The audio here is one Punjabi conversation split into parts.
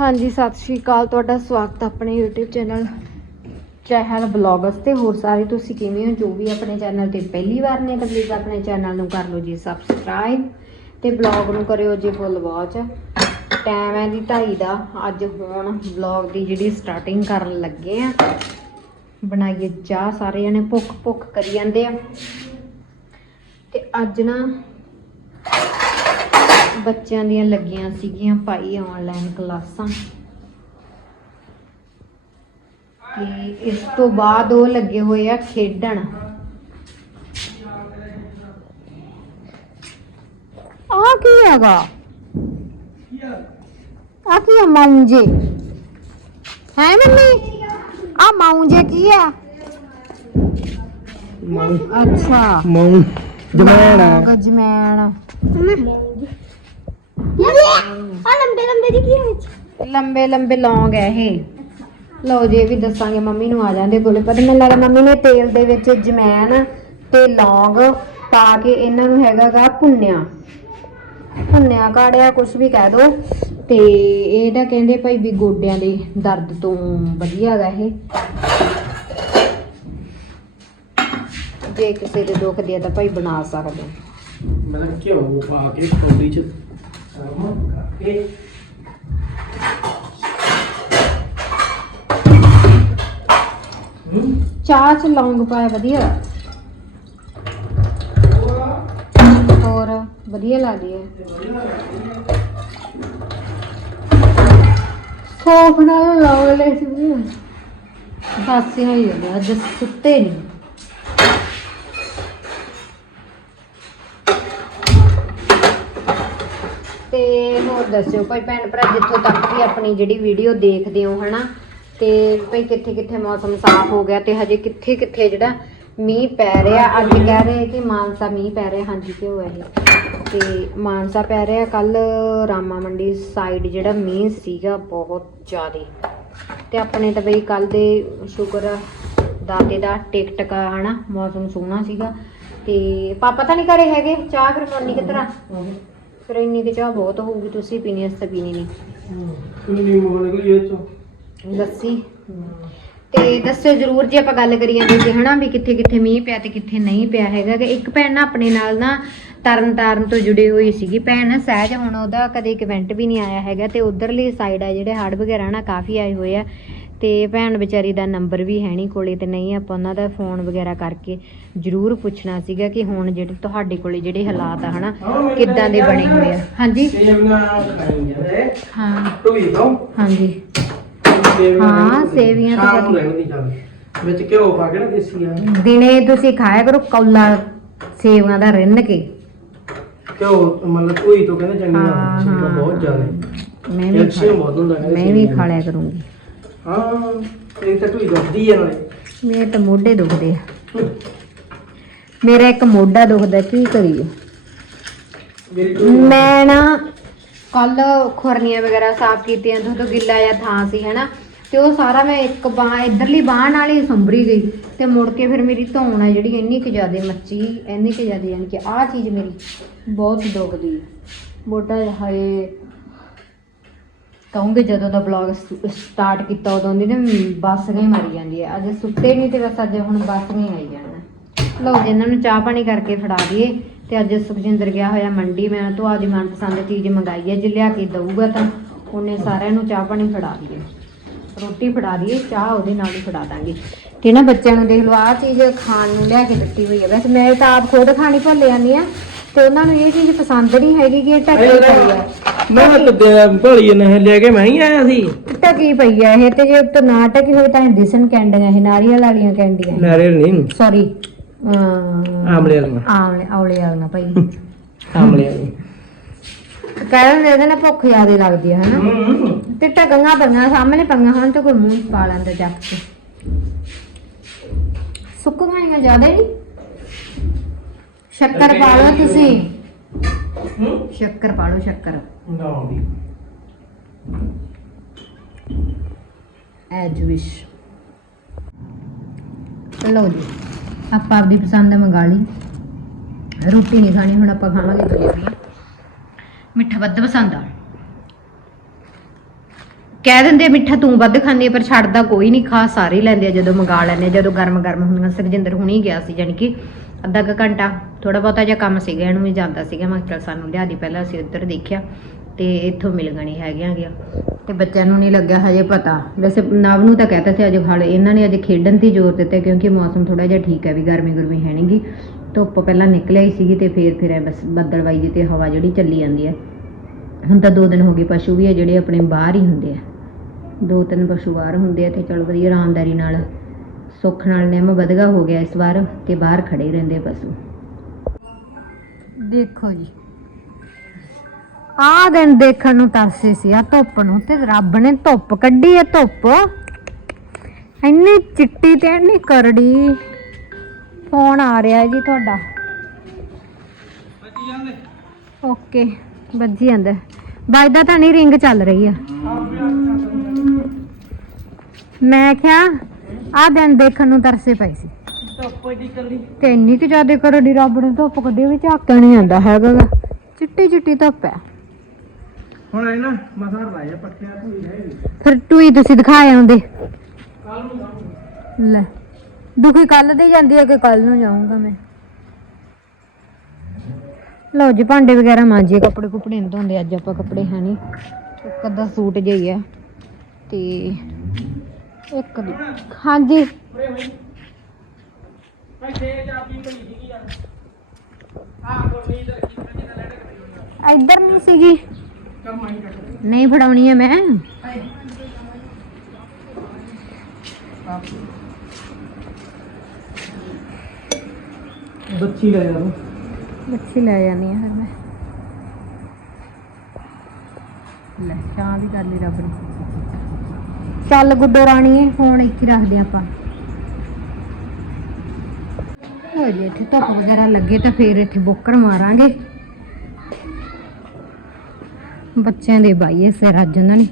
ਹਾਂਜੀ, ਸਤਿ ਸ਼੍ਰੀ ਅਕਾਲ। ਤੁਹਾਡਾ ਸਵਾਗਤ ਆਪਣੇ YouTube ਚੈਨਲ ਚਹਿਲ ਬਲੌਗਸ ਤੇ। ਹੋਰ ਸਾਰੇ ਤੁਸੀਂ ਕਿਵੇਂ ਹੋ? ਜੋ ਵੀ ਆਪਣੇ ਚੈਨਲ ਤੇ ਪਹਿਲੀ ਵਾਰ ਨੇ, ਤਾਂ ਪਲੀਜ਼ ਆਪਣੇ ਚੈਨਲ ਨੂੰ ਕਰ ਲਓ ਜੀ ਸਬਸਕ੍ਰਾਈਬ ਤੇ ਬਲੌਗ ਨੂੰ ਕਰਿਓ ਜੀ ਫੁੱਲ ਵਾਚ ਟਾਈਮ ਹੈ ਦੀ 2:30 ਦਾ। ਅੱਜ ਹੁਣ ਬਲੌਗ ਦੀ ਜਿਹੜੀ ਸਟਾਰਟਿੰਗ ਕਰਨ ਲੱਗੇ ਆ। ਬਣਾਈਏ ਚਾਹ। ਸਾਰੇ ਜਣੇ ਭੁੱਖ ਭੁੱਖ ਕਰੀ ਜਾਂਦੇ ਆ। ਤੇ ਅੱਜ ਨਾ ਬੱਚਿਆਂ ਦੀਆਂ ਲੱਗੀਆਂ ਸੀਗੀਆਂ ਭਾਈ ਆਨਲਾਈਨ ਕਲਾਸਾਂ। ਤੇ ਇਸ ਤੋਂ ਬਾਅਦ ਉਹ ਲੱਗੇ ਹੋਏ ਆ ਖੇਡਣ। ਆ ਕੀ ਹੈਗਾ? ਆ ਕੀ ਆ ਮਾਉਂਜੇ? ਹੈ ਮੰਮੀ? ਆ ਮਾਉਂਜੇ ਕੀ ਆ? ਅੱਛਾ। ਮੌਂ ਜਮੈਣ ਹਾਂ, ਗਜਮੈਣ ਆ ਲੰਬੇ ਲੰਬੇ ਦੀ ਕੀ ਵਿੱਚ? ਲੰਬੇ ਲੰਬੇ ਲੌਂਗ ਹੈ ਇਹ। ਲਓ ਜੀ ਇਹ ਵੀ ਦੱਸਾਂਗੇ ਮੰਮੀ ਨੂੰ ਆ ਜਾਂਦੇ ਕੋਲੇ ਪਰ ਮੈਨੂੰ ਲੱਗਦਾ ਮੰਮੀ ਨੇ ਤੇਲ ਦੇ ਵਿੱਚ ਜਮੈਨ ਤੇ ਲੌਂਗ ਪਾ ਕੇ ਇਹਨਾਂ ਨੂੰ ਹੈਗਾਗਾ ਭੁੰਨਿਆ। ਭੁੰਨਿਆ ਕਾੜਿਆ ਕੁਝ ਵੀ ਕਹਿ ਦੋ। ਤੇ ਇਹਦਾ ਕਹਿੰਦੇ ਭਾਈ ਵੀ ਗੋਡਿਆਂ ਦੇ ਦਰਦ ਤੋਂ ਵਧੀਆ ਹੈਗਾ ਇਹ। ਜੇ ਕਿਸੇ ਦੇ ਦੁਖਦੀ ਹੈ ਤਾਂ ਭਾਈ ਬਣਾ ਸਕਦੇ। ਮੈਂ ਘਿਓ ਪਾ ਕੇ ਕੌਲੀ ਚ ਸਰਮ ਕਰਕੇ ਹੂੰ ਚਾਹ ਚ ਲੌਂਗ ਪਾਇਆ, ਵਧੀਆ। ਹੋਰ, ਵਧੀਆ ਲੱਗਦੀ ਹੈ। ਸੌਫ ਨਾਲ ਲੌਂਗ ਲੈ ਸੀ ਬਾਸੀ ਹੋਈ ਜਾਂਦੇ ਅੱਜ ਸੁੱਤੇ ਨਹੀਂ ਤੇ ਹੋਰ ਦੱਸਿਓ ਭਾਈ ਭੈਣ ਭਰਾ, ਜਿੱਥੋਂ ਤੱਕ ਵੀ ਆਪਣੀ ਜਿਹੜੀ ਵੀਡੀਓ ਦੇਖਦੇ ਹੋ, ਹਨਾ? ਤੇ ਭਾਈ ਕਿੱਥੇ ਕਿੱਥੇ ਮੌਸਮ ਸਾਫ਼ ਹੋ ਗਿਆ ਤੇ ਹਜੇ ਕਿੱਥੇ ਕਿੱਥੇ ਜਿਹੜਾ ਮੀਂਹ ਪੈ ਰਿਹਾ, ਅੱਜ ਕਹਿ ਰਹੇ ਕਿ ਮਾਨਸਾ ਮੀਂਹ ਪੈ ਰਿਹਾ, ਹਾਂਜੀ ਕਿ ਇਹ? ਤੇ ਮਾਨਸਾ ਪੈ ਰਿਹਾ ਕੱਲ ਰਾਮਾ ਮੰਡੀ ਸਾਈਡ ਜਿਹੜਾ ਮੀਂਹ ਸੀਗਾ ਬਹੁਤ ਜ਼ਿਆਦਾ। ਤੇ ਆਪਣੇ ਤਾਂ ਬਈ ਕੱਲ ਦੇ ਸ਼ੁਕਰ ਆ ਦਾਤੇ ਦਾ ਟਿਕ ਟਕਾ ਹਨਾ, ਮੌਸਮ ਸੋਹਣਾ ਸੀਗਾ। ਤੇ ਪਾਪਾ ਤਾਂ ਨਹੀਂ ਘਰੇ ਹੈਗੇ? ਚਾਹ ਕਰਵਾਉਣੀ ਮੋਨੀ ਕਿਤਰਾ ਫਿਰ ਇੰਨੀ ਕਿ ਚਾਹ ਬਹੁਤ ਹੋਊਗੀ ਤੁਸੀਂ ਪੀਣੀ ਅਸ ਤਾਂ ਪੀਣੀ ਨਹੀਂ। ਕਿੰਨੀ ਮੋਹ ਨਿਕਲੀ ਇਹ ਚੋਂ? ਲੱਸੀ ਤੇ ਦੱਸਿਓ ਜਰੂਰ ਜੇ ਆਪਾਂ ਗੱਲ ਕਰੀ ਜਾਂਦੇ ਸੀ ਹਨਾ ਵੀ ਕਿੱਥੇ ਕਿੱਥੇ ਮੀਂਹ ਪਿਆ ਤੇ ਕਿੱਥੇ ਨਹੀਂ ਪਿਆ ਹੈਗਾ ਕਿ ਇੱਕ ਭੈਣ ਨਾ ਆਪਣੇ ਨਾਲ ਨਾ ਤਰਨ ਤਾਰਨ ਤੋਂ ਜੁੜੀ ਹੋਈ ਸੀਗੀ। ਭੈਣ ਸਹਿਜ ਹੁਣ ਉਹਦਾ ਕਦੇ ਕਮੈਂਟ ਵੀ ਨਹੀਂ ਆਇਆ ਹੈਗਾ ਤੇ ਉਧਰਲੀ ਸਾਈਡ ਆ ਜਿਹੜੇ ਹੜ ਵਗੈਰਾ ਨਾ ਕਾਫੀ ਆਏ ਹੋਏ ਆ। ਤੇ ਭੈਣ ਵਿਚਾਰੀ ਦਾ ਨੰਬਰ ਵੀ ਹੈ ਨਹੀਂ ਕੋਲੇ ਤੇ ਨਹੀਂ ਆਪਾਂ ਉਹਨਾਂ ਦਾ ਫੋਨ ਵਗੈਰਾ ਕਰਕੇ ਜਰੂਰ ਪੁੱਛਣਾ ਸੀਗਾ ਕਿ ਹੁਣ ਜਿਹੜੇ ਤੁਹਾਡੇ ਕੋਲੇ ਜਿਹੜੇ ਹਾਲਾਤ ਆ ਹਨਾ ਕਿੱਦਾਂ ਦੇ ਬਣੇ ਹੋਏ ਆ? ਹਾਂਜੀ? ਹਾਂ। ਹਾਂਜੀ। ਹਾਂ। ਸੇਵੀਆਂ ਤਾਂ ਸ਼ਾਮ ਨੂੰ ਰਹਿਣ ਦੀ ਚੱਲ। ਵਿੱਚ ਘਿਓ ਪਾ ਕੇ ਨਾ ਦੇਸੀ ਆ ਦਿਨੇ ਤੁਸੀਂ ਖਾਇਆ ਕਰੋ ਕੌਲਾ ਸੇਵਾਂ ਦਾ ਰਿੰਨ ਕੇ। ਘਿਓ ਮਤਲਬ ਟੁਈ ਤੋਂ ਕਹਿੰਦੇ ਸੇਵੀਆਂ ਹਾਂ। ਬਹੁਤ ਜ਼ਿਆਦਾ। ਮੈਂ ਵੀ ਮੈਂ ਵੀ ਖਾ ਲਿਆ ਕਰੂੰਗੀ। ਹਾਂ ਇਹ ਤਾਂ ਟੁਈ ਦੱਸਦੀ ਆ ਨਾਲੇ। ਮੇਰੇ ਤਾਂ ਮੋਢੇ ਦੁਖਦੇ ਆ। ਮੇਰਾ ਇੱਕ ਮੋਢਾ ਦੁਖਦਾ ਕੀ ਕਰੀਏ? ਮੇਰੀ ਮੈਂ ਨਾ ਕੱਲ ਖੁਰਨੀਆਂ ਵਗੈਰਾ ਸਾਫ਼ ਕੀਤੀਆਂ ਤੋਂ ਤੋਂ ਗਿੱਲਾ ਜਿਹਾ ਥਾਂ ਸੀ ਹੈਨਾ? ਤੇ ਉਹ ਸਾਰਾ ਮੈਂ ਇੱਕ ਬਾਹ ਇਧਰਲੀ ਬਾਹ ਨਾਲ ਹੀ ਸੰਭਰੀ ਗਈ। ਤੇ ਮੁੜ ਕੇ ਫਿਰ ਮੇਰੀ ਧੌਣ ਆ ਜਿਹੜੀ ਇੰਨੀ ਕੁ ਜ਼ਿਆਦੇ ਮੱਚੀ ਇੰਨੀ ਕੁ ਜ਼ਿਆਦੇ ਯਾਨੀ ਕਿ ਆਹ ਚੀਜ਼ ਮੇਰੀ ਬਹੁਤ ਦੁਖਦੀ ਹੈ ਮੋਢਾ ਹਾਏ ਕਹੂੰਗੇ ਜਦੋਂ ਦਾ ਬਲੌਗ ਸਟਾਰਟ ਕੀਤਾ ਉਦੋਂ ਦੀ ਨਾ ਬੱਸ ਗਈ ਮਾਰੀ ਜਾਂਦੀ ਹੈ। ਅੱਜ ਸੁੱਤੇ ਨਹੀਂ ਤੇ ਬਸ ਅੱਜ ਹੁਣ ਬੱਸ ਨਹੀਂ ਆਈ ਜਾਣਾ। ਲਓ ਜੀ ਇਹਨਾਂ ਨੂੰ ਚਾਹ ਪਾਣੀ ਕਰਕੇ ਫੜਾ ਦਈਏ ਤੇ ਅੱਜ ਸੁਖਜਿੰਦਰ ਗਿਆ ਹੋਇਆ ਮੰਡੀ। ਮੈਂ ਤੋਂ ਅੱਜ ਮਨਪਸੰਦ ਚੀਜ਼ ਮੰਗਾਈ ਹੈ ਜੇ ਲਿਆ ਕੇ ਦਊਗਾ ਤਾਂ ਉਹਨੇ ਸਾਰਿਆਂ ਨੂੰ ਚਾਹ ਪਾਣੀ ਫੜਾ ਦਈਏ। ਰੋਟੀ ਫੜਾ ਦਈਏ ਚਾਹ ਉਹਦੇ ਨਾਲ ਹੀ ਫੜਾ ਦਾਂਗੇ। ਤੇ ਨਾ ਬੱਚਿਆਂ ਨੂੰ ਦੇਖ ਲਓ ਆਹ ਚੀਜ਼ ਖਾਣ ਨੂੰ ਲਿਆ ਕੇ ਦਿੱਤੀ ਹੋਈ ਹੈ। ਵੈਸੇ ਮੈਂ ਤਾਂ ਆਪ ਖੁਦ ਖਾਣੀ ਭੁੱਲ ਜਾਂਦੀ ਆ ਤੇ ਉਹਨਾਂ ਨੂੰ ਇਹ ਚੀਜ਼ ਪਸੰਦ ਨਹੀਂ ਹੈਗੀ ਕਿ ਇਹ ਢੱਕੀ ਪਈ ਹੈ। ਮੈਂ ਕਿਤੇ ਭੋਲੀ ਨੇ ਲੈ ਕੇ ਮੈਂ ਹੀ ਆਇਆ ਸੀ। ਢੱਕੀ ਪਈ ਹੈ ਇਹ ਤੇ ਜੇ ਉੱਤੇ ਨਾ ਢੱਕੀ ਹੋਈ ਤਾਂ ਇਹ ਦਿਸਣ ਕੈਂਡੀਆਂ ਇਹ ਨਾਰੀਅਲ ਵਾਲੀਆਂ ਕੈਂਡੀਆਂ। ਨਾਰੀਅਲ ਨਹੀਂ। ਸੌਰੀ ਆਮਲੇ ਵਾਲੀਆਂ। ਆਵਲੇ ਔਲੇ ਵਾਲੀਆਂ ਭਾਈ ਆਮਲੇ ਵਾਲੀ ਕਹਿਣ ਦੇ ਭੁੱਖ ਜ਼ਿਆਦੇ ਲੱਗਦੀ ਹੈ ਹਨਾ? ਤੇ ਟਗੰਗਾ ਪੰਗਾ ਸਾਹਮਣੇ ਪੰਗਾ ਹੁਣ ਤਾਂ ਕੋਈ ਮੂੰਹ ਪਾ ਲੈਂਦਾ ਜੱਕ ਕੇ। ਸੁੱਕ ਗਈਆਂ ਜ਼ਿਆਦਾ ਹੀ ਸ਼ੱਕਰ ਪਾ ਲਓ ਤੁਸੀਂ। ਹੂੰ ਸ਼ੱਕਰ ਪਾ ਲਓ ਸ਼ੱਕਰ। ਨਾ ਐਜ ਵਿਸ਼ ਲਓ ਜੀ, ਆਪਾਂ ਆਪਦੀ ਪਸੰਦ ਮੰਗਾ ਲਈ। ਰੋਟੀ ਨਹੀਂ ਖਾਣੀ, ਹੁਣ ਆਪਾਂ ਖਾਵਾਂਗੇ ਜਲੇਬੀਆਂ ਮਿੱਠਾ ਵੱਧ ਪਸੰਦ ਆ। ਕਹਿ ਦਿੰਦੇ ਮਿੱਠਾ ਤੂੰ ਵੱਧ ਖਾਂਦੀ ਪਰ ਛੱਡਦਾ ਕੋਈ ਨਹੀਂ, ਖਾ ਸਾਰੇ ਲੈਂਦੇ ਆ, ਜਦੋਂ ਮੰਗਾ ਲੈਂਦੇ ਆ, ਜਦੋਂ ਗਰਮ ਗਰਮ ਹੁੰਦੀਆਂ ਸੁਖਜਿੰਦਰ ਹੁਣੀ ਗਿਆ ਸੀ, ਜਾਣੀ ਕਿ ਅੱਧਾ ਕੁ ਘੰਟਾ ਥੋੜਾ ਬਹੁਤਾ ਜਿਹਾ ਕੰਮ ਸੀਗਾ, ਇਹਨੂੰ ਵੀ ਜਾਂਦਾ ਸੀਗਾ। ਮੈਂ ਚਲ ਸਾਨੂੰ ਲਿਆ ਦੀ, ਪਹਿਲਾਂ ਅਸੀਂ ਉੱਧਰ ਦੇਖਿਆ। ਤੇ ਇੱਥੋਂ ਮਿਲ ਗਣੀ ਹੈਗੀਆਂ ਗਿਆ ਤੇ ਬੱਚਿਆਂ ਨੂੰ ਨਹੀਂ ਲੱਗਿਆ ਹਜੇ ਪਤਾ। ਵੈਸੇ ਨਵ ਨੂੰ ਤਾਂ ਕਹਤਾ ਸੀ, ਅੱਜ ਹਾਲੇ, ਇਹਨਾਂ ਨੇ ਅੱਜ ਖੇਡਣ ਤੇ ਜ਼ੋਰ ਦਿੱਤਾ ਕਿਉਂਕਿ ਮੌਸਮ ਥੋੜਾ ਜਿਹਾ ਠੀਕ ਹੈ ਵੀ ਗਰਮੀ ਗੁਰਮੀ ਹੈ ਨਹੀਂਗੀ ਧੁੱਪ ਪਹਿਲਾਂ ਨਿਕਲਿਆ ਹੀ ਸੀਗੀ ਤੇ ਫੇਰ ਫਿਰ ਐ ਬਸ ਬੱਦਲਵਾਈ ਜੀ ਤੇ ਹਵਾ ਜਿਹੜੀ ਚੱਲੀ ਜਾਂਦੀ ਹੈ। ਹੁਣ ਤਾਂ ਦੋ ਦਿਨ ਹੋ ਗਏ ਪਸ਼ੂ ਵੀ ਹੈ ਜਿਹੜੇ ਆਪਣੇ ਬਾਹਰ ਹੀ ਹੁੰਦੇ ਆ। ਦੋ ਤਿੰਨ ਪਸ਼ੂ ਬਾਹਰ ਹੁੰਦੇ ਆ ਤੇ ਚਲ ਵਧੀਆ ਆਰਾਮਦਾਰੀ ਨਾਲ ਸੁੱਖ ਨਾਲ ਨਿੰਮ ਵਧਗਾ ਹੋ ਗਿਆ ਇਸ ਵਾਰ ਤੇ ਬਾਹਰ ਖੜੇ ਰਹਿੰਦੇ ਪਸ਼ੂ। ਦੇਖੋ ਜੀ। ਆਹ ਦਿਨ ਦੇਖਣ ਨੂੰ ਤਰਸੇ ਸੀ ਆ ਧੁੱਪ ਨੂੰ ਤੇ ਰੱਬ ਨੇ ਧੁੱਪ ਕੱਢੀ ਹੈ ਧੁੱਪ। ਇੰਨੀ ਚਿੱਟੀ ਤੇ ਇੰਨੀ ਕਰੜੀ। ਫੋਨ ਆ ਰਿਹਾ ਜੀ ਤੁਹਾਡਾ। ਓਕੇ ਵੱਜੀ ਜਾਂਦਾ। ਵੱਜਦਾ ਤਾਂ ਨਹੀਂ ਰਿੰਗ ਚੱਲ ਰਹੀ ਆ। ਮੈਂ ਕਿਹਾ ਆ ਦਿਨ ਦੇਖਣ ਨੂੰ ਤਰਸੇ ਪਏ ਸੀ। ਤੇ ਇੰਨੀ ਕਿ ਜ਼ਿਆਦਾ ਕਰੜੀ ਰੱਬ ਨੇ ਧੁੱਪ ਕੱਢੀ ਵੀ ਝਾਕਿਆ ਨਹੀਂ ਆਂਦਾ ਹੈਗਾ। ਚਿੱਟੀ ਚਿੱਟੀ ਧੁੱਪ ਹੈ ਹੁਣ ਇਹ ਨਾ ਮਸਾਰ ਲਾਇਆ ਪੱਟਿਆ ਧੂਈ ਹੈ ਫਿਰ ਟੂਈ ਤੁਸੀਂ ਦਿਖਾਏ ਆਉਂਦੇ। ਲੈ ਦੁਖੀ ਕੱਲ ਦੀ ਜਾਂਦੀ ਹੈ ਕਿ ਕੱਲ ਨੂੰ ਜਾਊਂਗਾ ਮੈਂ? ਲਓ ਜੀ ਭਾਂਡੇ ਵਗੈਰਾ ਮਾਂਜੇ ਕੱਪੜੇ ਕੁਪੜੇ ਨਹੀਂ ਧੋਂਦੇ ਅੱਜ ਆਪਾਂ ਕੱਪੜੇ ਹੈ ਨਹੀਂ ਇੱਕ ਅੱਧਾ ਸੂਟ ਜਿਹੀ ਹੈ ਤੇ ਇੱਕ ਦੋ ਹਾਂਜੀ। ਇੱਧਰ ਨਹੀਂ ਸੀਗੀ। ਨਹੀਂ ਫੜਾਉਣੀ ਹੈ ਮੈਂ। ਬੱਚੀ ਲੈ ਜਾ ਮੱਛੀ ਲੈ ਜਾਣੀ ਹੈ ਫਿਰ ਮੈਂ। ਲੈ ਚਾਹ ਵੀ ਕਰ ਲਈ ਰੱਬ ਨੇ। ਚੱਲ ਗੁੱਡੋ ਰਾਣੀਏ ਫੋਨ ਇੱਥੇ ਰੱਖਦੇ ਆਪਾਂ। ਹੋ ਜੇ ਇੱਥੇ ਧੁੱਪ ਵਗੈਰਾ ਲੱਗੇ ਤਾਂ ਫੇਰ ਇੱਥੇ ਬੋਕਰ ਮਾਰਾਂਗੇ। ਬੱਚਿਆਂ ਦੇ ਬਾਈਏ ਸਿਰ ਅੱਜ ਉਹਨਾਂ ਨੇ।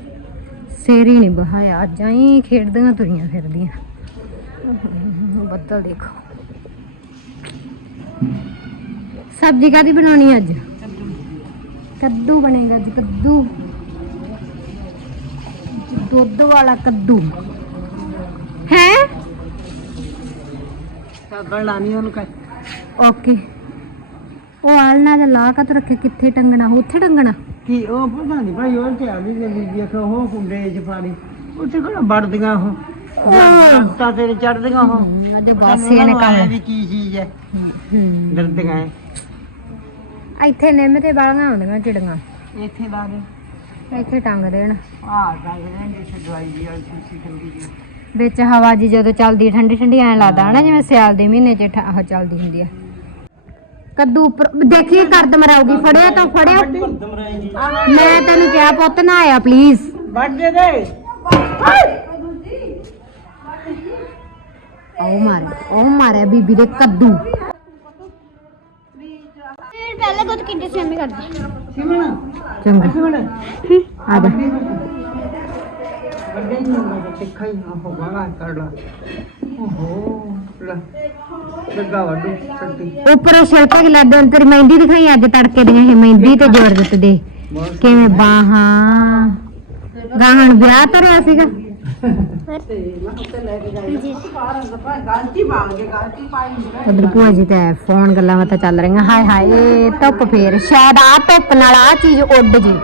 ਸਿਰ ਹੀ ਨਹੀਂ ਬਹਾਇਆ। ਅੱਜ ਆਈ ਖੇਡਦੀਆਂ ਤੁਰੀਆਂ ਫਿਰਦੀਆਂ। ਬੱਦਲ ਦੇਖੋ। ਸਬਜ਼ੀ ਕਾਦੀ ਬਣਾਉਣੀ ਅੱਜ? ਕੱਦੂ ਬਣੇਗਾ ਅੱਜ ਕੱਦੂ। ਦੁੱਧ ਵਾਲਾ ਕੱਦੂ। ਹੈ? ਲਾਣੀ ਉਹਨੂੰ ਕਹਿ। ਓਕੇ। ਉਹ ਆਲਣਾ ਜਿਹਾ ਲਾ ਕੇ ਰੱਖੇ ਕਿੱਥੇ ਟੰਗਣਾ? ਉੱਥੇ ਟੰਗਣਾ? ਕੀ ਉਹ ਪਤਾ ਨਹੀਂ ਭਾਈ ਉਹ ਤੇ ਆ ਗਈ ਜੇ ਦੇਖੋ ਉਹ ਕੁੰਡੇ ਚ ਪਾਣੀ ਉੱਥੇ ਕਿਹੜਾ ਵੜਦੀਆਂ ਉਹ? ਤਾਂ ਤੇਰੇ ਚੜਦੀਆਂ ਉਹ। ਅੱਜ ਬਾਸੀਆਂ ਨੇ ਕੰਮ। ਵੀ ਕੀ ਚੀਜ਼ ਹੈ। ਡਰਦੀਆਂ ਹੈ। ਇੱਥੇ ਨਿੰਮ ਤੇ ਬਾਲੀਆਂ ਹੁੰਦੀਆਂ ਚਿੜੀਆਂ। ਇੱਥੇ ਦੇ ਇੱਥੇ ਟੰਗ ਦੇਣ। ਆਹ ਦਵਾਈ ਦੀ ਜੀ ਵਿੱਚ ਹਵਾ ਜੀ ਜਦੋਂ ਚੱਲਦੀ ਠੰਡੀ ਠੰਡੀ ਐਂ ਲੱਗਦਾ ਨਾ ਜਿਵੇਂ ਸਿਆਲ ਦੇ ਮਹੀਨੇ ਚ ਚੱਲਦੀ ਹੁੰਦੀ ਆ। ਕੱਦੂ ਉੱਪਰ ਦੇਖੀਏ ਕਰਦ ਮਰਾਉਗੀ ਫੜਿਆ ਤਾਂ ਫੜਿਆ। ਮੈਂ ਤੈਨੂੰ ਕਿਹਾ ਪੁੱਤ ਨਾ ਆਇਆ ਪਲੀਜ਼ ਵੱਢ ਦੇ। ਦੇ ਉਹ ਮਾਰਿਆ ਉਹ ਮਾਰਿਆ ਬੀਬੀ ਦੇ ਕੱਦੂ। ਫਿਰ ਪਹਿਲੇ ਕੁਝ ਕਿੰਨੇ ਸੇਮੀ ਕਰਦੇ? ਸਿਮਣਾ। ਚੰਗਾ। ਸਿਮਣਾ। ਆ ਜਾ। ਉੱਪਰ ਛਿਲਕਾ ਕਿ ਲੱਡੂ ਤੇਰੀ ਮਹਿੰਦੀ ਦਿਖਾਈ ਅੱਜ ਤੜਕੇ ਦੀਆਂ ਇਹ ਮਹਿੰਦੀ ਤੇ ਜ਼ਬਰਦਸਤ ਦੇ ਕਿਵੇਂ ਬਾਹਾਂ। ਗਾਹਣ ਵਿਆਹ ਤਰਿਆ ਸੀਗਾ। ਉਧਰ ਭੂਆ ਜੀ ਤੇ ਫੋਨ ਗੱਲਾਂ ਬਾਤਾਂ ਚੱਲ ਰਹੀਆਂ। ਹਾਏ ਹਾਏ ਧੁੱਪ ਫੇਰ। ਸ਼ਾਇਦ ਆ ਧੁੱਪ ਨਾਲ ਆ ਚੀਜ਼ ਉੱਡ ਜੇ।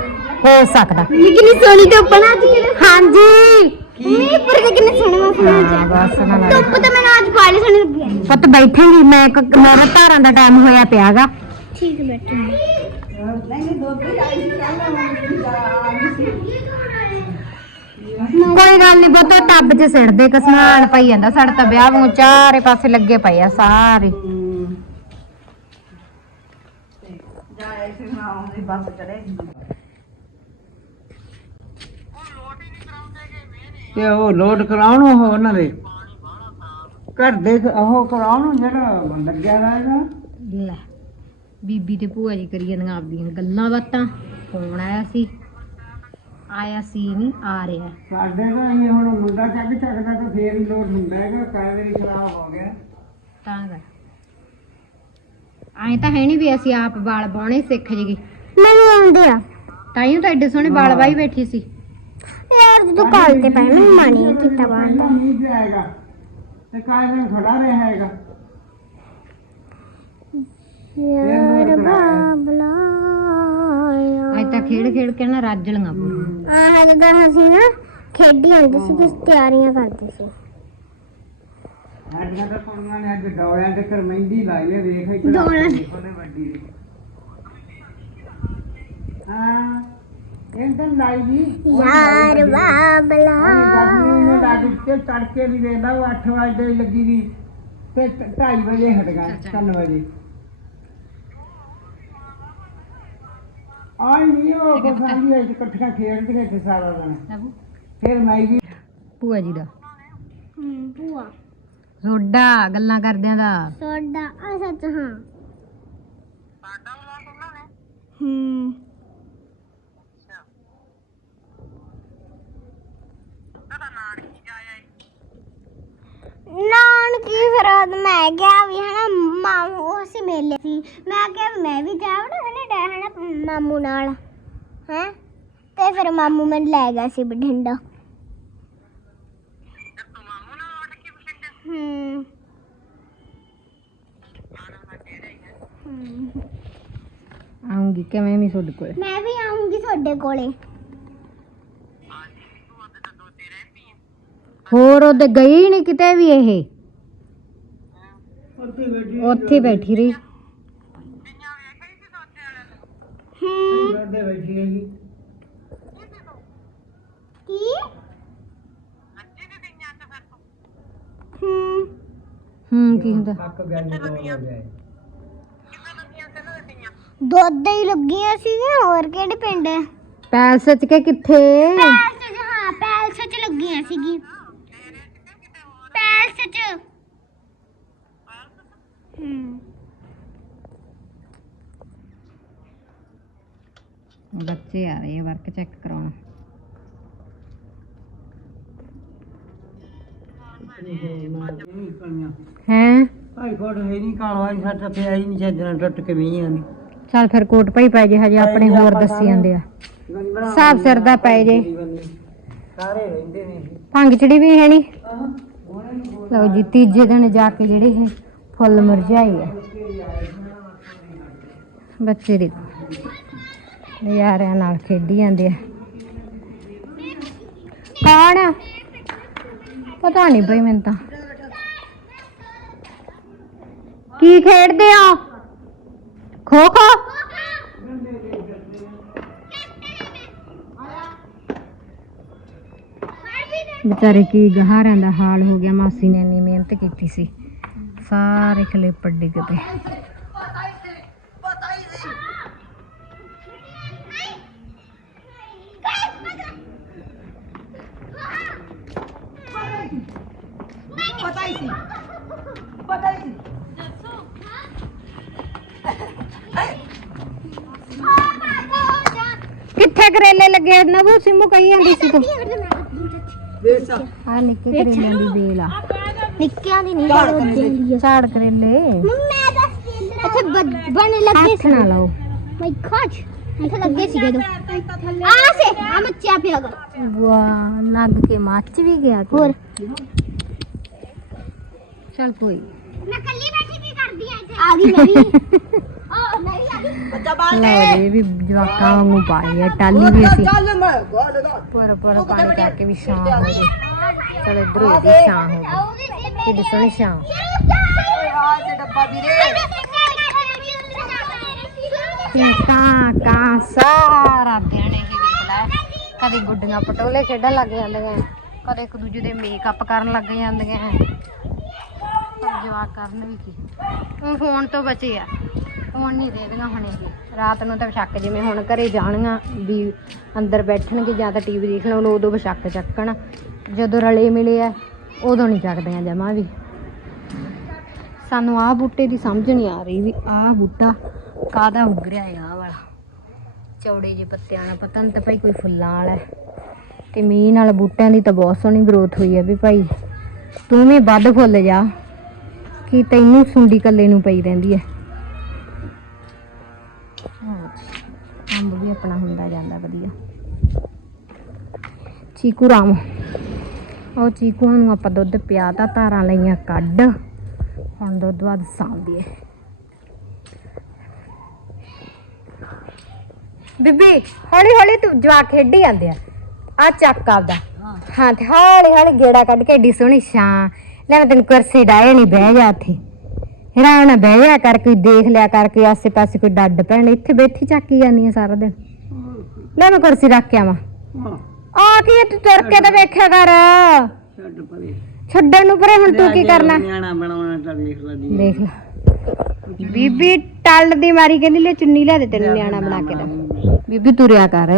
ਹੋ ਸਕਦਾ। ਕਿੰਨੀ ਸੋਹਣੀ ਧੁੱਪ ਨਾ ਅੱਜ ਕਿਹੜੇ ਹਾਂਜੀ ਮੀਂਹ ਪਰ ਕਿੰਨੇ ਸੋਹਣੇ ਮੌਸਮ ਹਾਂ ਬਸ ਨਾ ਧੁੱਪ ਤਾਂ ਮੈਨੂੰ ਅੱਜ ਪਾਲੀ ਸੋਹਣੀ ਲੱਗੀ ਹੈ ਪੁੱਤ ਬੈਠੇਂਗੀ ਮੈਂ ਕ- ਮੇਰਾ ਧਾਰਾਂ ਦਾ ਟਾਈਮ ਹੋਇਆ ਪਿਆਗਾ। ਠੀਕ ਹੈ ਬੈਠੀ ਕੋਈ ਗੱਲ ਨਹੀਂ ਪੁੱਤ ਟੱਬ 'ਚ ਸਿੱਟਦੇ ਕਸਮਾਨ ਪਈ ਜਾਂਦਾ ਸਾਡਾ ਤਾਂ ਵਿਆਹ ਵਾਂਗੂ ਚਾਰੇ ਪਾਸੇ ਲੱਗੇ ਪਏ ਆ ਸਾਰੇ। ਤੇ ਉਹ ਲੋਡ ਕਰਾਉਣ ਉਹ ਉਹਨਾਂ ਦੇ। ਘਰ ਦੇ ਉਹ ਕਰਾਉਣ ਜਿਹੜਾ ਲੱਗਿਆ ਰਹੇਗਾ ਲੈ ਬੀਬੀ ਤੇ ਭੂਆ ਜੀ ਕਰੀ ਜਾਂਦੀਆਂ ਆਪਦੀਆਂ ਗੱਲਾਂ ਬਾਤਾਂ। ਫੋਨ ਆਇਆ ਸੀ? ਆਇਆ ਸੀ ਨਹੀਂ ਆ ਰਿਹਾ। ਸਾਡੇ ਤਾਂ ਇਹ ਹੁਣ ਮੁੰਡਾ ਚੱਕ ਚੱਕਦਾ ਤਾਂ ਫੇਰ ਹੀ ਲੋਡ ਹੁੰਦਾ ਹੈਗਾ ਵਾਰੀ ਖਰਾਬ ਹੋ ਗਿਆ। ਤਾਂ ਕਰ। ਐਂ ਤਾਂ ਹੈ ਨਹੀਂ ਵੀ ਅਸੀਂ ਆਪ ਵਾਲ ਬਾਉਣੇ ਸਿੱਖ ਜੀਗੇ ਮੈਨੂੰ ਆਉਂਦੇ ਆ। ਤਾਂ ਹੀ ਤਾਂ ਐਡੇ ਸੋਹਣੇ ਵਾਲ ਵਾਈ ਬੈਠੀ ਸੀ। ਯਾਰ ਜਦੋਂ ਕਾਲ ਤੇ ਪੈ ਮੈਂ ਮਾਣੀ ਕੀਤਾ ਬਾਹਰ ਪਹਿਲਾਂ ਨਹੀਂ ਜਾਏਗਾ ਤੇ ਕਾਇ ਦਿਨ ਖੜਾ ਰਿਹਾ ਹੈਗਾ। ਯਾਰ ਬਾਬਲਾ ਅੱਜ ਤਾਂ ਖੇਡ ਖੇਡ ਕੇ ਨਾ ਰੱਜ ਲੀਆਂ ਪੂਰੀਆਂ। ਆਹ ਜਦੋਂ ਅਸੀਂ ਨਾ ਖੇਡੀ ਹੁੰਦੇ ਸੀ ਤੇ ਤਿਆਰੀਆਂ ਕਰਦੇ ਸੀ। ਸਾਡੀਆਂ ਤਾਂ ਕੁੜੀਆਂ ਨੇ ਅੱਜ ਡੋਲਿਆਂ ਤੇ ਕਰ ਮਹਿੰਦੀ ਲਾਈ ਹੈ ਵੇਖ ਇੱਧਰ ਡੋਲਿਆਂ ਵੱਡੀ ਦੀ। ਹਾਂ। ਇਹ ਤਾਂ ਲਾਈ ਜੀ ਯਾਰ ਬਾਬਲਾ ਗਰਮੀ ਨੇ ਲੱਗ ਕੇ ਤੜਕੇ ਦੀ ਵੇਖਦਾ ਉਹ 8 ਵਜੇ ਦੀ ਲੱਗੀ ਦੀ ਤੇ 2:30 ਵਜੇ ਹਟ ਗਿਆ 3 ਵਜੇ। ਆਈ ਨਹੀਂ ਉਹ ਕੋਸਾਂਦੀ ਹੈ ਇਕੱਠੀਆਂ ਖੇਡਦੀਆਂ ਤੇ ਸਾਰਾ ਦਿਨ। ਫਿਰ ਮੈਂ ਵੀ ਭੂਆ ਜੀ ਦਾ। ਹੂੰ ਭੂਆ। ਸੋਡਾ ਗੱਲਾਂ ਕਰਦਿਆਂ ਦਾ। ਸੋਡਾ ਆ ਸੱਚ ਹਾਂ। ਹੂੰ। ਫਿਰ ਉਦੋਂ ਮੈਂ ਗਿਆ ਵੀ ਹਨਾ ਮਾਮੂ ਉਹ ਸੀ ਮੇਲੇ ਸੀ। ਮੈਂ ਕਿਹਾ ਮੈਂ ਵੀ ਜਾਵਣਾ ਹਨਾ ਡੈ ਹਨਾ ਮਾਮੂ ਨਾਲ ਹੈ? ਤੇ ਫਿਰ ਮਾਮੂ ਮੈਨੂੰ ਲੈ ਗਿਆ ਸੀ ਬਠਿੰਡਾ। ਹੂੰ। ਹੂੰ ਆਉਂਗੀ ਕਿਵੇਂ ਵੀ ਤੁਹਾਡੇ ਕੋਲ? ਮੈਂ ਵੀ ਆਉਂਗੀ ਤੁਹਾਡੇ ਕੋਲੇ। ਹੋਰ ਉਹਦੇ ਗਈ ਨਹੀਂ ਕਿਤੇ ਵੀ ਇਹ? ਉੱਥੇ ਬੈਠੀ ਰਹੀ। ਹੂੰ। ਜੋੜੇ ਬੈਠੀ ਰਹੀ ਕੀ? ਹੂੰ। ਹੂੰ ਕੀ ਹੁੰਦਾ? ਥੱਕ ਗਿਆ ਜੀ ਦੋ ਹੋ ਗਿਆ। ਦੁੱਧ ਹੀ ਲੱਗੀਆਂ ਸੀਗੀਆਂ ਹੋਰ ਕਿਹੜੇ ਪਿੰਡ? ਪੈਲਸ ਚ ਕਿ ਕਿੱਥੇ? ਪੈਲਸ ਚ ਹਾਂ ਪੈਲਸ ਚ ਲੱਗੀਆਂ ਸੀਗੀ ਪੈਲਸ ਚ ਹੂੰ ਬੱਚੇ ਆ ਰਹੇ ਆ ਵਰਕ ਚੈੱਕ ਕਰਾਉਣ। ਹੈ? ਭਾਈ ਕੋਟ ਹੈ ਨਹੀਂ ਕਾਲਵਾ ਨਹੀਂ ਸਾਡਾ ਪਿਆ ਹੀ ਨਹੀਂ ਚੱਜਣਾ ਟੁੱਟ ਕੇ ਮੀਂਹ ਆਂਦੀ ਚੱਲ ਫਿਰ ਕੋਟ ਭਾਈ ਪੈ ਜੇ ਹਜੇ ਆਪਣੇ ਹੋਰ ਦੱਸੀ ਜਾਂਦੇ ਆ। ਹਿਸਾਬ ਸਿਰ ਦਾ ਪੈ ਜੇ। ਸਾਰੇ ਰਹਿੰਦੇ ਨੇ ਭੰਗ ਚੜੀ ਵੀ ਹੈ ਨਹੀਂ? ਲਓ ਜੀ ਤੀਜੇ ਦਿਨ ਜਾ ਕੇ ਜਿਹੜੇ ਇਹ ਫੁੱਲ ਮੁਰਝਾਏ ਆ। ਬੱਚੇ ਦੇ ਨਜ਼ਾਰਿਆਂ ਨਾਲ ਖੇਡੀ ਜਾਂਦੇ ਆ। ਕੌਣ ਆ? ਪਤਾ ਨਹੀਂ ਬਈ ਮੈਨੂੰ ਤਾਂ। ਕੀ ਖੇਡਦੇ ਆ ਖੋ ਖੋ ਵਿਚਾਰੇ ਕੀ ਗਹਾਰਾਂ ਦਾ ਹਾਲ ਹੋ ਗਿਆ। ਮਾਸੀ ਨੇ ਇੰਨੀ ਮਿਹਨਤ ਕੀਤੀ ਸੀ। ਸਾਰੇ ਡਿੱਗ ਪਏ ਕਿੱਥੇ ਕਰੇਲੇ ਲੱਗੇ ਨਵੂ ਸਿੰਮੂ ਕਹੀ ਜਾਂਦੀ ਸੀ ਤੂੰ। ਆ ਨਿੱਕੇ ਕਰੇਲਿਆਂ ਦੀ ਵੇਲ ਆ। ਨਿੱਕਿਆਂ ਦੀ ਨਹੀਂ ਝਾੜ ਕਰੇਲੇ ਮੈਂ ਦੱਸ ਇੱਥੇ ਬ- ਬਣ ਲੱਗੇ ਹੱਥ ਨਾ ਲਾਓ। ਮਾਈ ਖੋਜ ਇੱਥੇ ਲੱਗੇ ਸੀਗੇ ਦੋ ਆ ਸੇ। ਆ ਮੱਚਿਆ ਪਿਆ ਗਾ। ਵਾਹ ਲੱਗ ਕੇ ਮੱਚ ਵੀ ਗਿਆ ਤੂੰ। ਹੋਰ। ਚੱਲ ਕੋਈ ਮੈਂ ਕੱਲੀ ਬੈਠੀ ਆ ਆ ਗਈ ਮੈਂ ਵੀ। ਓ ਮੈਂ ਵੀ ਆ ਗਈ ਲੈ ਵੀ ਜਵਾਕਾਂ ਵਾਂਗੂ ਪਾਏ ਆ ਟਾਲੀ ਵੀ ਅਸੀਂ। ਪਰ ਪਰ ਪਾਣੀ ਕਰਕੇ ਵੀ ਛਾਂ ਹੋ ਗਈ। ਚਲ ਇਧਰੋਂ ਛਾਂ ਹੋ ਗਈ। ਕਿੱਡੀ ਸੋਹਣੀ ਛਾਂ ਪੀਤਾ ਕਾ ਸਾਰਾ ਦਿਨ ਇਹ ਦੇਖ ਲੈ। ਕਦੇ ਗੁੱਡੀਆਂ ਪਟੋਲੇ ਖੇਡਣ ਲੱਗ ਜਾਂਦੀਆਂ। ਕਦੇ ਇੱਕ ਦੂਜੇ ਦੇ ਮੇਕਅਪ ਕਰਨ ਲੱਗ ਜਾਂਦੀਆਂ। ਪਰ ਜਵਾਕ ਕਰਨ ਵੀ ਕੀ? ਹੁਣ ਫੋਨ ਤੋਂ ਬਚੇ ਆ। ਫੋਨ ਨਹੀਂ ਦੇਦੀਆਂ ਹੁਣ ਰਾਤ ਨੂੰ ਤਾਂ ਸ਼ੱਕ ਜਿਵੇਂ ਹੁਣ ਘਰੇ ਜਾਣੀਆਂ ਵੀ ਅੰਦਰ ਬੈਠਣਗੇ ਜਾਂ ਤਾਂ ਟੀਵੀ ਦੇਖ ਲੈਣ ਉਦੋਂ ਬਸ਼ੱਕ ਚੱਕਣ। ਜਦੋਂ ਰਲੇ ਮਿਲੇ ਆ, ਉਦੋਂ ਨਹੀਂ ਚੱਕਦੇ ਆ ਜਮਾ ਵੀ। ਸਾਨੂੰ ਆਹ ਬੂਟੇ ਦੀ ਸਮਝ ਨਹੀਂ ਆ ਰਹੀ ਵੀ ਆਹ ਬੂਟਾ ਕਾਦਾ ਉੱਗ ਰਿਹਾ ਹੈ ਆਹ ਵਾਲਾ। ਚੌੜੇ ਜਿਹੇ ਪੱਤਿਆਂ ਨਾਲ, ਪਤਾ ਨਹੀਂ ਤਾਂ ਭਾਈ ਕੋਈ ਫੁੱਲਾਂ ਵਾਲਾ ਤੇ ਮੀਂਹ ਨਾਲ ਬੂਟਿਆਂ ਦੀ ਤਾਂ ਬਹੁਤ ਸੋਹਣੀ ਗਰੋਥ ਹੋਈ ਹੈ ਵੀ ਭਾਈ, ਤੂੰ ਵੀ ਵੱਧ ਫੁੱਲ ਜਾ। ਕਿ ਤੈਨੂੰ ਸੁੰਡੀ ਕੱਲੇ ਨੂੰ ਪਈ ਰਹਿੰਦੀ ਹੈ ਹਾਂ, ਅੰਬ ਵੀ ਆਪਣਾ ਹੁੰਦਾ ਜਾਂਦਾ ਵਧੀਆ। ਚੀਕੂ ਰਾਮ ਉਹ ਚੀਕੂਆਂ ਨੂੰ ਆਪਾਂ ਦੁੱਧ ਪਿਆਤਾ ਧਾਰਾਂ ਲਈਆਂ ਕੱਢ ਹੁਣ ਦੁੱਧ ਬਾਅਦ ਸਾਂਭੀਏ ਬੀਬੀ ਹੌਲੀ ਹੌਲੀ ਤੂੰ ਜਵਾ ਖੇਡੀ ਜਾਂਦੇ ਆ। ਆ ਚੱਕ ਆਪਦਾ। ਹਾਂ। ਤੇ ਹੌਲੀ ਹੌਲੀ ਗੇੜਾ ਕੱਢ ਕੇ ਏਡੀ ਸੋਹਣੀ ਛਾਂ ਲੈ ਮੈਂ ਤੈਨੂੰ ਕੁਰਸੀ ਡਾਏ ਨਹੀਂ ਬਹਿ ਜਾ ਇੱਥੇ ਆਰਾਮ ਨਾਲ ਬਹਿ ਜਾ ਕਰ ਕੋਈ ਦੇਖ ਲਿਆ ਕਰ ਕੋਈ ਆਸੇ ਪਾਸੇ ਕੋਈ ਡੱਡ ਪੈਣ ਇੱਥੇ ਬੈਠੀ ਚੱਕੀ ਜਾਂਦੀ ਆ ਸਾਰਾ ਦਿਨ। ਲੈ ਮੈਂ ਕੁਰਸੀ ਰੱਖ ਕੇ ਆਵਾਂ। ਆ ਕੀ ਤੂੰ ਤੁਰ ਕੇ ਤਾਂ ਵੇਖਿਆ ਕਰ। ਛੱਡ ਪਰੇ। ਛੱਡਣ ਨੂੰ ਪਰੇ ਹੁਣ ਤੂੰ ਕੀ ਕਰਨਾ? ਨਿਆਣਾ ਬਣਾਉਣਾ ਤਾਂ ਦੇਖ ਲੈ ਦੇਖ ਲੈ। ਬੀਬੀ ਟੱਲ ਦੀ ਮਾਰੀ ਕਹਿੰਦੀ ਲੈ ਚੁੰਨੀ ਲੈ ਦੇ ਤੈਨੂੰ ਨਿਆਣਾ ਬਣਾ ਕੇ ਦੇ ਬੀਬੀ ਤੁਰਿਆ ਕਰ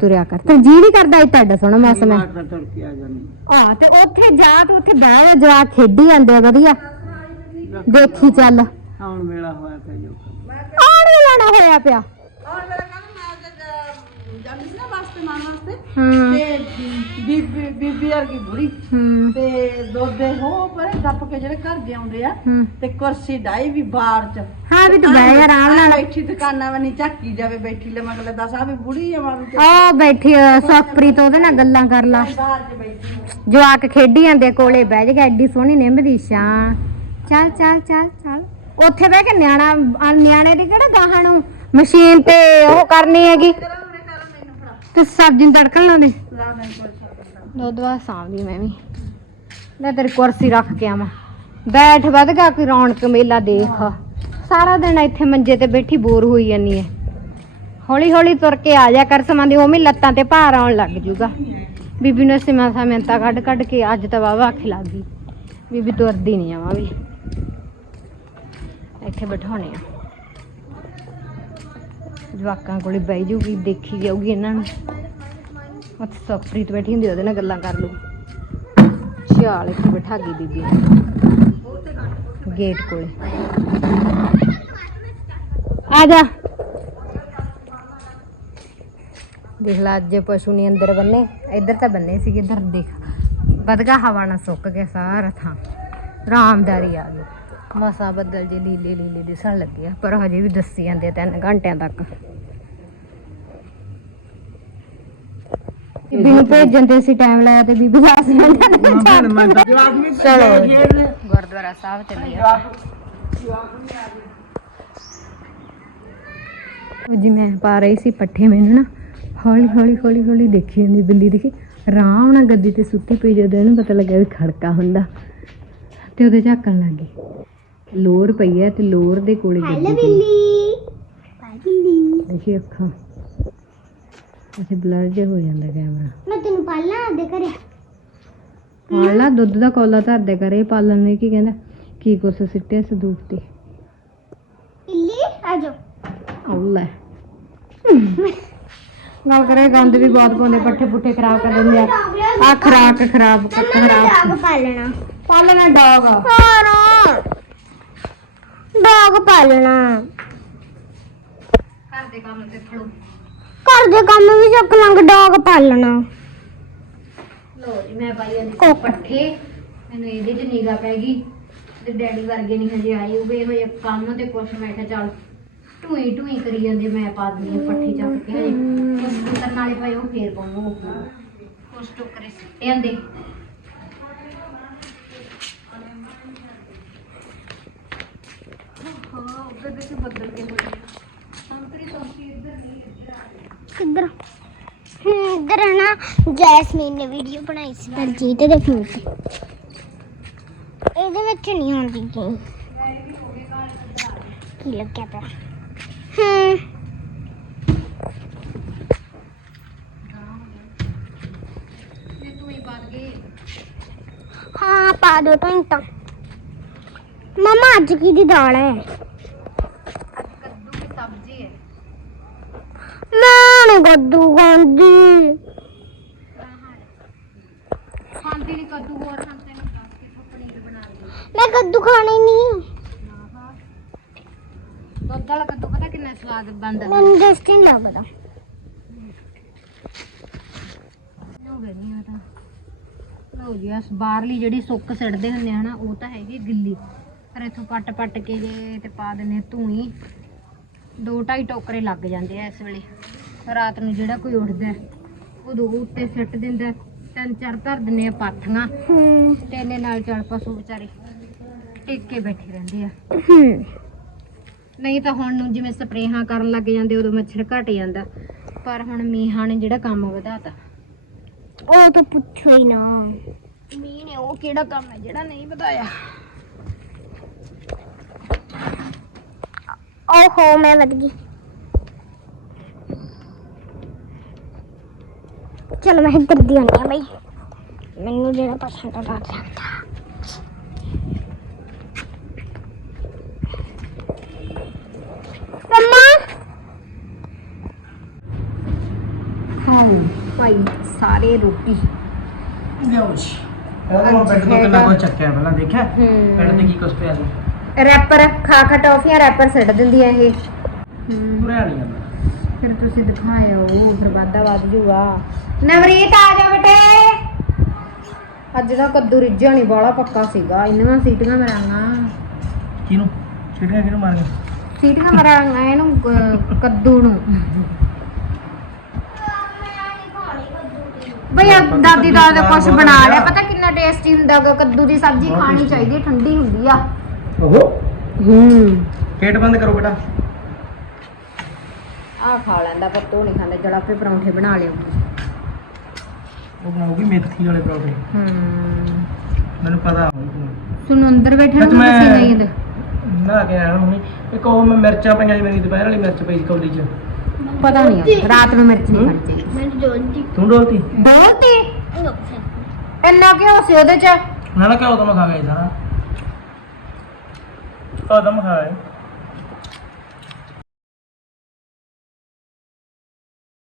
ਤੁਰਿਆ ਕਰ। ਤੇ ਜੀ ਨਹੀਂ ਕਰਦਾ ਇਹ ਤੁਹਾਡਾ ਸੋਹਣਾ ਮੌਸਮ ਹੈ। ਤਾਂ ਤੁਰ ਕੇ ਆ ਜਾਂਦੀ ਆ ਤੇ ਉੱਥੇ ਜਾ ਤੇ ਉੱਥੇ ਬਹਿ ਜਾ ਜਵਾ ਖੇਡੀ ਜਾਂਦੇ ਆ ਵਧੀਆ। ਦੇਖੀ ਚੱਲ। ਆਉਣ ਵੇਲਾ ਹੋਇਆ ਤਾਂ ਜੋ ਆਣ ਲੈਣਾ ਹੋਇਆ ਪਿਆ। ਜਾਂਦੀ ਸੀ ਨਾ ਵਾਸਤੇ ਮਾਨ ਵਾਸਤੇ। ਹਾਂ। ਤੇ ਬੀਬੀ ਬੀਬੀ ਵਰਗੀ ਬੁੜੀ। ਹੂੰ। ਤੇ ਦੋਦੇ ਹੋ ਪਰ ਟੱਪ ਕੇ ਜਿਹੜੇ ਘਰ ਦੇ ਆਉਂਦੇ ਆ ਹੂੰ। ਤੇ ਕੁਰਸੀ ਡਾਈ ਵੀ ਬਾਹਰ ਚ। ਹਾਂ ਵੀ ਤੂੰ ਬਹਿ ਜਾ ਆਰਾਮ ਨਾਲ। ਬੈਠੀ ਦੁਕਾਨਾਂ ਵਨੀ ਝਾਕੀ ਜਾਵੇ ਬੈਠੀ ਲੈ ਮੈਂ ਕਹਿੰਦਾ ਦੱਸ ਆ ਵੀ ਬੁੜੀ ਆ ਮਾਰੂ ਤੇ ਆ ਬੈਠੀ ਸੋਪਰੀ ਤੋਂ ਉਹਦੇ ਨਾਲ ਗੱਲਾਂ ਕਰ ਲਾ। ਬਾਹਰ ਚ ਬੈਠੀ ਜਵਾਕ ਖੇਡੀ ਜਾਂਦੇ ਕੋਲੇ ਬਹਿ ਜਾ ਐਡੀ ਸੋਹਣੀ ਨਿੰਮ ਦੀ ਛਾਂ। ਚੱਲ ਚੱਲ ਚੱਲ ਚੱਲ। ਉੱਥੇ ਬਹਿ ਕੇ ਨਿਆਣਾ ਆ ਨਿਆਣੇ ਦੀ ਕਿਹੜਾ ਗਾਹਾਂ ਨੂੰ ਮਸ਼ੀਨ ਤੇ ਉਹ ਕਰਨੀ ਹੈਗੀ? ਤੇ ਸਬਜ਼ੀ ਨੂੰ ਤੜਕਾ ਲਾਉਂਦੇ? ਦੁੱਧ ਵਾ ਸਾਂਭਦੀ ਮੈਂ ਵੀ। ਲੈ ਤੇਰੀ ਕੁਰਸੀ ਰੱਖ ਕੇ ਆਵਾਂ। ਬੈਠ ਵਧ ਗਿਆ ਕੋਈ ਰੌਣਕ ਮੇਲਾ ਦੇਖ। ਸਾਰਾ ਦਿਨ ਇੱਥੇ ਮੰਜੇ ਤੇ ਬੈਠੀ ਬੋਰ ਹੋਈ ਜਾਨੀ ਐ। ਹੌਲੀ ਹੌਲੀ ਤੁਰ ਕੇ ਆ ਜਾ ਕਰ ਸਮਾਂ ਦੀ, ਉਵੇਂ ਲੱਤਾਂ ਤੇ ਭਾਰ ਆਉਣ ਲੱਗ ਜੂਗਾ। ਬੀਬੀ ਨੂੰ ਸਿਮਾ ਸਾ ਕੱਢ ਕੱਢ ਕੇ ਅੱਜ ਤਾਂ ਵਾਵਾ ਅੱਖ ਲੱਗ ਗਈ। ਬੀਬੀ ਤੁਰਦੀ ਨਹੀਂ ਆਵਾਂ ਵੀ। ਇੱਥੇ ਬਿਠਾਉਣੇ ਆ। ਜਵਾਕਾਂ ਕੋਲੇ ਬਹਿ ਜੂਗੀ, ਦੇਖੀ ਜਾਊਗੀ ਇਹਨਾਂ ਨੂੰ। ਉੱਥੇ ਸੁਖਪ੍ਰੀਤ ਬੈਠੀ ਹੁੰਦੀ, ਉਹਦੇ ਨਾਲ ਗੱਲਾਂ ਕਰ ਲੂ ਚਾਲ ਇੱਥੇ ਬਿਠਾ ਗਈ ਬੀਬੀ ਗੇਟ ਕੋਲੇ। ਆ ਜਾ। ਦੇਖ ਲਾ ਅੱਜ ਪਸ਼ੂ ਨਹੀਂ ਅੰਦਰ ਬੰਨੇ ਇੱਧਰ ਤਾਂ ਬੰਨੇ ਸੀਗੇ ਇੱਧਰ ਦੇਖ। ਬਦਗਾ ਹਵਾ ਨਾਲ ਸੁੱਕ ਗਿਆ ਸਾਰਾ ਥਾਂ। ਰਾਮਦਾਰੀ ਆ ਗਈ। ਮਸਾ ਬੱਦਲ ਜੇ ਲੀਲੇ ਲੀਲੇ ਦਿਸਣ ਲੱਗੇ ਆ ਪਰ ਹਜੇ ਵੀ ਦੱਸੀ ਜਾਂਦੇ ਤਿੰਨ ਘੰਟਿਆਂ ਤੱਕ। ਬੀਬੀ ਨੂੰ ਭੇਜਣ ਤੇ ਅਸੀਂ ਟਾਈਮ ਲਾਇਆ ਤੇ ਬੀਬੀ ਦੇ ਮੈਂ ਚਲੋ ਗੁਰਦੁਆਰਾ ਸਾਹਿਬ ਚੱਲੀਏ ਜੀ ਮੈਂ ਪਾ ਰਹੀ ਸੀ ਪੱਠੇ ਮੈਨੂੰ ਨਾ ਹੌਲੀ ਹੌਲੀ ਹੌਲੀ ਹੌਲੀ ਦੇਖੀ ਜਾਂਦੀ ਬਿੱਲੀ ਦੇਖੀ। ਆਰਾਮ ਨਾਲ ਗੱਦੀ ਤੇ ਸੁੱਤੀ ਪਈ ਜਦੋਂ ਇਹਨੂੰ ਪਤਾ ਲੱਗਿਆ ਵੀ ਖੜਕਾ ਹੁੰਦਾ। ਤੇ ਉਹਦੇ ਝਾਕਣ ਲੱਗ ਗਈ। ਲੋਰ ਪਈ ਹੈ ਤੇ ਲੋਰ ਦੇ ਕੋਲੇ ਗੱਦੀ ਪਈ। ਬਿੱਲੀ। ਬਾਈ ਬਿੱਲੀ। ਦੇਖੀ ਅੱਖਾਂ। ਅਸੀਂ ਬਲਰ ਜੇ ਹੋ ਜਾਂਦਾ ਕੈਮਰਾ। ਮੈਂ ਤੈਨੂੰ ਪਾਲਾਂ ਆਦੇ ਘਰੇ। ਪਾਲਾ? ਦੁੱਧ ਦਾ ਕੋਲਾ ਧਰਦੇ ਕਰੇ ਪਾਲਣ ਨੇ ਕੀ ਕਹਿੰਦਾ। ਕੀ ਕੁਛ ਸਿੱਟਿਆ ਸੰਦੂਕ ਤੇ? ਬਿੱਲੀ ਆ ਔਲਾ ਗੱਲ ਕਰੇ ਗੰਦ ਵੀ ਬਹੁਤ ਪਾਉਂਦੇ ਪੱਠੇ ਪੁੱਠੇ ਖਰਾਬ ਕਰ ਦਿੰਦੇ ਆ। ਆ ਖਰਾਕ ਖਰਾਬ ਖਰਾਬ। ਡੌਗ ਪਾਲਣਾ ਪਾਲਣਾ ਡੌਗ ਹਾਂ ਡੌਗ ਪਾਲਣਾ ਘਰ ਦੇ ਕੰਮ ਤੇ ਫੜੋ। ਘਰ ਦੇ ਕੰਮ ਵੀ ਚੱਕ ਲਾਂਗੇ ਡੌਗ ਪਾਲਣਾ ਲੋ ਜੀ ਮੈਂ ਪਾਈ ਜਾਂਦੀ ਕੋ ਪੱਠੇ। ਮੈਨੂੰ ਇਹਦੇ 'ਚ ਨਿਗਾ ਪੈ ਗਈ। ਤੇ ਡੈਡੀ ਵਰਗੇ ਨਹੀਂ ਹਜੇ ਆਏ ਉਹ ਇਹੋ ਜਿਹੇ ਕੰਮ ਤੇ ਕੁਛ ਮੈਂ ਕਿਹਾ ਚੱਲ ਟੂਈ ਟੂਈ ਕਰੀ ਜਾਂਦੇ ਮੈਂ ਪਾ ਦਿੰਦੀ ਹਾਂ ਪੱਠੀ ਚੱਕ ਕੇ ਹਜੇ ਕੁਛ ਕਰਨ ਵਾਲੇ ਪਏ ਉਹ ਫੇਰ ਪਾਉਂ ਕੁਛ ਟੋਕਰੇ ਸਿੱਟੇ ਜਾਂਦੇ ਹਾਂ ਉਧਰ ਦੇ ਬੱਦਲ ਕੇ ਹੋਏ ਸੰਤਰੀ ਸੰਤਰੀ ਇੱਧਰ ਨਹੀਂ ਕਿੱਧਰ ਹੂੰ ਇਧਰ ਨਾ ਜੈਸਮੀਨ ਨੇ ਵੀਡੀਓ ਬਣਾਈ ਸੀ ਦਲਜੀਤ ਦੇ ਫੋਨ ਤੇ। ਇਹਦੇ ਵਿੱਚ ਨਹੀਂ ਹੁੰਦੀ ਕੀ ਕੀ ਲੱਗਿਆ ਪਿਆ? ਹੂੰ। ਹਾਂ ਪਾ ਦੋ ਤਾਂ ਮਮਾ ਅੱਜ ਕੀ ਦੀ ਦਾਲ ਹੈ ਕੱਦੂ ਦੀ ਸਬਜ਼ੀ ਹੈ ਮੈਂ ਨੀ ਕੱਦੂ ਖਾਂਦੀ ਖਾਂਦੀ ਨਹੀਂ ਕੱਦੂ ਹੋਰ ਖਾਂਦੇ ਨੇ ਦੱਸ ਕੇ ਪਨੀਰ ਬਣਾ ਦੇ ਮੈਂ ਕੱਦੂ ਖਾਣਾ ਹੀ ਨਹੀਂ ਦੁੱਧ ਵਾਲਾ ਕੱਦੂ ਪਤਾ ਕਿੰਨਾ ਸਵਾਦ ਬਣਦਾ ਮੈਨੂੰ ਗਈ ਆ ਤਾਂ ਲਓ ਜੀ ਇਸ ਬਾਹਰਲੀ ਜਿਹੜੀ ਸੁੱਕ ਸਿੱਟਦੇ ਹੁੰਦੇ ਆ ਨਾ ਉਹ ਤਾਂ ਹੈਗੀ ਗਿੱਲੀ। ਪਰ ਇਥੋਂ ਪੱਟ ਪੱਟ ਕੇ ਜੇ ਤੇ ਪਾ ਦਿੰਦੇ ਧੂਈ ਦੋ ਢਾਈ ਟੋਕਰੇ ਲੱਗ ਜਾਂਦੇ ਆ ਇਸ ਵੇਲੇ। ਰਾਤ ਨੂੰ ਜਿਹੜਾ ਕੋਈ ਉੱਠਦਾ ਹੈ, ਉਦੋਂ ਉੱਤੇ ਸਿੱਟ ਦਿੰਦਾ। ਤਿੰਨ ਚਾਰ ਧਰ ਦਿੰਨੇ ਆ ਪਾਥੀਆਂ। ਤੇ ਇਹਨੇ ਨਾਲ ਚੱਲ ਪਸ਼ੂ ਵਿਚਾਰੇ ਟਿਕ ਕੇ ਬੈਠੇ ਰਹਿੰਦੇ ਆ। ਨਹੀਂ ਤਾਂ ਹੁਣ ਨੂੰ ਜਿਵੇਂ ਸਪਰੇਹਾਂ ਕਰਨ ਲੱਗ ਜਾਂਦੇ ਉਦੋਂ ਮੱਛਰ ਘਟ ਜਾਂਦਾ। ਪਰ ਹੁਣ ਮੀਂਹਾਂ ਨੇ ਜਿਹੜਾ ਕੰਮ ਵਧਾਤਾ। ਉਹ ਤਾਂ ਪੁੱਛੋ ਹੀ ਨਾ। ਮੀਂਹ ਨੇ ਉਹ ਕਿਹੜਾ ਕੰਮ ਹੈ ਜਿਹੜਾ ਨਹੀਂ ਵਧਾਇਆ? ਓਹੋ ਮੈਂ ਵਧ ਗਈ। ਚਲ ਮੈਂ ਇੱਧਰ ਦੀ ਆਉਂਦੀ ਹਾਂ ਬਈ। ਮੈਨੂੰ ਜਿਹੜਾ ਪਸੰਦ ਆ ਜਾਂਦਾ ਮੰਮਾ ਖਾਓ ਭਾਈ ਸਾਰੇ ਰੋਟੀ। ਲਿਆਓ ਜੀ ਉਹ ਬੈੱਡ ਤੋਂ ਕਿੰਨਾ ਕੁਝ ਚੱਕਿਆ ਪਹਿਲਾਂ ਦੇਖਿਆ? ਬੈੱਡ ਤੇ ਕੀ ਕੁਝ ਪਿਆ ਸੀ? ਰੈਪਰ ਖਾ ਖਾ ਟੌਫੀਆਂ ਰੈਪਰ ਸਿੱਟ ਦਿੰਦੀ ਆ ਇਹ ਤੁਰਿਆ ਨਹੀਂ ਜਾਂਦਾ। ਫਿਰ ਤੁਸੀਂ ਦਿਖਾਇਓ ਫਿਰ ਵਾਧਾ ਵੱਧ ਜੂਗਾ। ਨਵਰੀਤ ਆ ਜਾ ਬੇਟੇ। ਅੱਜ ਦਾ ਕੱਦੂ ਰਿੱਝਿਆ ਨਹੀਂ ਬਾਲਾ ਪੱਕਾ ਸੀਗਾ। ਇੰਨੀਆਂ ਸੀਟੀਆਂ ਮਰਾਂਗਾ। ਕਿਹਨੂੰ? ਛਿੜੀਆਂ ਕਿਹਨੂੰ ਮਾਰੀਆਂ? ਸੀਟੀਆਂ ਮਰਾਂਗਾ ਇਹਨੂੰ ਅਹ, ਕੱਦੂ ਨੂੰ। ਬਈ ਆ ਦਾਦੀ ਦਾ ਤਾਂ ਕੁਝ ਬਣਾ ਲਿਆ। ਪਤਾ ਕਿੰਨਾ ਟੇਸਟੀ ਹੁੰਦਾ ਗਾ ਕੱਦੂ ਦੀ ਸਬਜ਼ੀ ਬਹੁਤ ਖਾਣੀ tasty। ਚਾਹੀਦੀ ਹੈ ਠੰਡੀ ਹੁੰਦੀ ਆ। ਓਹੋ। ਹੂੰ। ਗੇਟ ਬੰਦ ਕਰੋ ਬੇਟਾ। ਆ ਖਾ ਲੈਂਦਾ ਪਰ ਤੂੰ ਨਹੀਂ ਖਾਂਦਾ ਜੜਾ ਫੇ ਪਰੌਂਠੇ ਬਣਾ ਲਿਓ। ਉਹ ਬਣਾਉਗੀ ਮੇਥੀ ਵਾਲੇ ਪਰੌਂਠੇ। ਹੂੰ। ਮੈਨੂੰ ਪਤਾ। ਤੁਹਾਨੂੰ ਸੁਣ ਅੰਦਰ ਬੈਠੇ ਅੱਜ ਨੂੰ ਮੈਂ- ਤੁਸੀਂ ਨਹੀਂ ਇਹਦੇ। ਨਾ ਕੇ ਆਇਆ ਹੁਣੀ ਇੱਕ ਉਹ ਮੈਂ ਮਿਰਚਾਂ ਪਈਆਂ ਸੀ ਮੇਰੀ ਦੁਪਹਿਰ ਵਾਲੀ ਮਿਰਚ ਪਈ ਸੀ ਕੌਲੀ 'ਚ। ਪਤਾ ਨਹੀਂ ਆ, ਰਾਤ ਨੂੰ ਮਿਰਚ ਨਹੀਂ ਖਾਣੀ ਚਾਹੀਦੀ ਮੈਨੂੰ ਜੋਦੀ ਤੂੰ ਡੋਲਤੀ? ਡੋਲਤੀ? ਇੰਨਾ ਕਿਉਂ ਸੀ ਉਹਦੇ ਚ? ਨਾ ਨਾ ਕਿਉਂ ਤਾਂ ਮੈਂ ਖਾ ਗਿਆ ਸੀ ਸਾਰਾ। ਤਾਂ ਮੈਂ ਖਾ ਗਿਆ